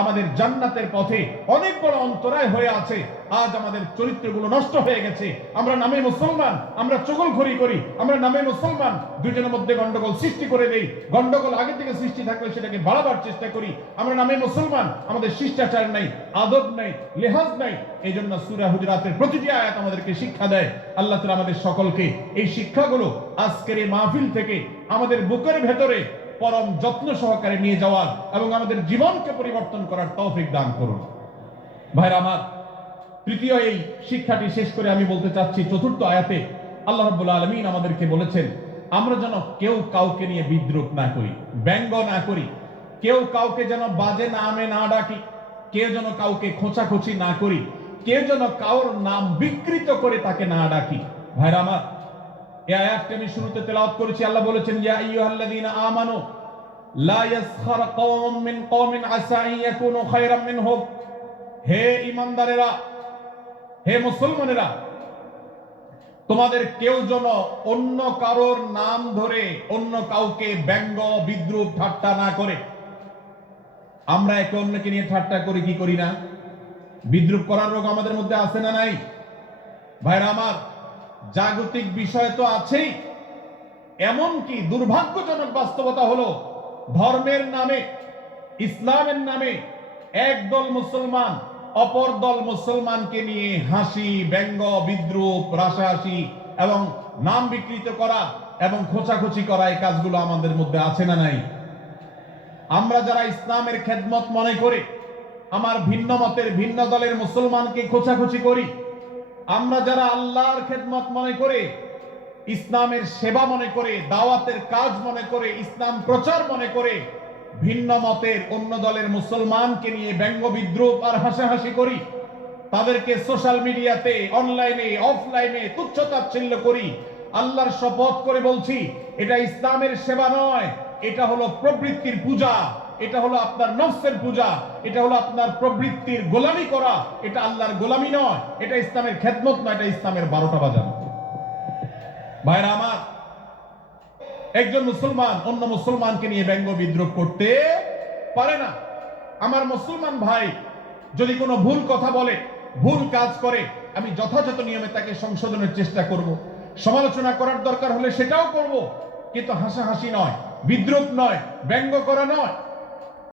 আমাদের জান্নাতের পথে অনেক বড় অন্তরায় হয়ে আছে। আজ আমাদের চরিত্রগুলো নষ্ট হয়ে গেছে। আমরা নামে মুসলমান, আমরা চগলখড়ি করি, আমরা নামে মুসলমান, দুজনের মধ্যে গন্ডগোল সৃষ্টি করে দেই। গন্ডগোল আগে থেকে সৃষ্টি থাকলে সেটাকে বাড়াবার চেষ্টা করি। আমরা নামে মুসলমান, আমাদের শিষ্টাচার নাই, আদব নাই, লেহাজ নাই। এই জন্য সূরা হুজুরাতের প্রতিটি আয়াত আমাদেরকে শিক্ষা দেয়। আল্লাহ তাআলা আমাদের সকলকে এই শিক্ষাগুলো আজকের এই মাহফিল থেকে আমাদের বুকের ভেতরে পরম যত্ন সহকারে নিয়ে যাওয়ার এবং আমাদের জীবনকে পরিবর্তন করার তৌফিক দান করুন। ভাইরা আমার, তৃতীয় এই শিক্ষাটি শেষ করে আমি বলতে চাচ্ছি, চতুর্থ আয়াতে আল্লাহ রাব্বুল আলামিন আমাদেরকে বলেছেন আমরা যেন কেউ কাউকে নিয়ে বিদ্রূপ না করি, ব্যঙ্গ না করি, কেউ কাউকে যেন বাজে নামে না ডাকি, কেউ যেন কাউকে খোঁচাখুচি না করি, কেউ যেন কাউর নাম বিকৃত করে তাকে না ডাকি। ভাইরা আমার, এই আয়াতটি আমি শুরুতে তেলাওয়াত করেছি। আল্লাহ বলেছেন ইয়া আইয়ুহাল্লাযীনা আমানু লা ইয়াসখার কওম মিন কওমিন আসা আন ইয়াকুনু খায়রাম মিনহুম। হে ঈমানদারেরা, হে মুসলমানেরা, তোমাদের কেউ যেন অন্য কারোর নাম ধরে অন্য কাউকে ব্যঙ্গ বিদ্রূপ ঠাট্টা না করে। আমরা একে অন্যকে নিয়ে ঠাট্টা করি কি করি না? বিদ্রূপ করার রোগ আমাদের মধ্যে আছে না নাই? ভাইরা আমার, জাগতিক বিষয় তো আছেই, এমনকি দুর্ভাগ্যজনক বাস্তবতা হলো ধর্মের নামে, ইসলামের নামে একদল মুসলমান অপর দল মুসলমানকে নিয়ে হাসি, ব্যঙ্গ, বিদ্রূপ, রাশাহাসি এবং নাম বিকৃত করা এবং খোঁচাখুচি করা, এই কাজগুলো আমাদের মধ্যে আছে না নাই? আমরা যারা ইসলামের খেদমত মনে করে আমার ভিন্ন মতের ভিন্ন দলের মুসলমানকে খোঁচাখুচি করি, আমরা যারা আল্লাহর খেদমত মনে করে, ইসলামের সেবা মনে করে, দাওয়াতের কাজ মনে করে, ইসলাম প্রচার মনে করে ভিন্ন মতের অন্য দলের মুসলমানকে নিয়ে ব্যঙ্গ বিদ্রূপ আর হাসাহাসি করি, তাদেরকে সোশ্যাল মিডিয়াতে, অনলাইনে, অফলাইনে তুচ্ছ-তাচ্ছিল্য করি, আল্লাহর শপথ করে বলছি এটা ইসলামের সেবা নয়, এটা হলো প্রবৃত্তির পূজা, এটা হলো আপনার নফসের পূজা, এটা হলো আপনার প্রবৃত্তির গোলামি করা, এটা আল্লাহর গোলামি নয়, এটা ইসলামের খেদমত নয়, এটা ইসলামের 12টা বাজানো। ভাইরা আমার, একজন মুসলমান অন্য মুসলমানকে নিয়ে ব্যঙ্গ বিদ্রূপ করতে পারে না। আমার মুসলমান ভাই যদি কোনো ভুল কথা বলে, ভুল কাজ করে, আমি যথাযথ নিয়মে তাকে সংশোধনের চেষ্টা করব, সমালোচনা করার দরকার হলে সেটাও করব, কিন্তু হাসাহাসি নয়, বিদ্রূপ নয়, ব্যঙ্গ করা নয়।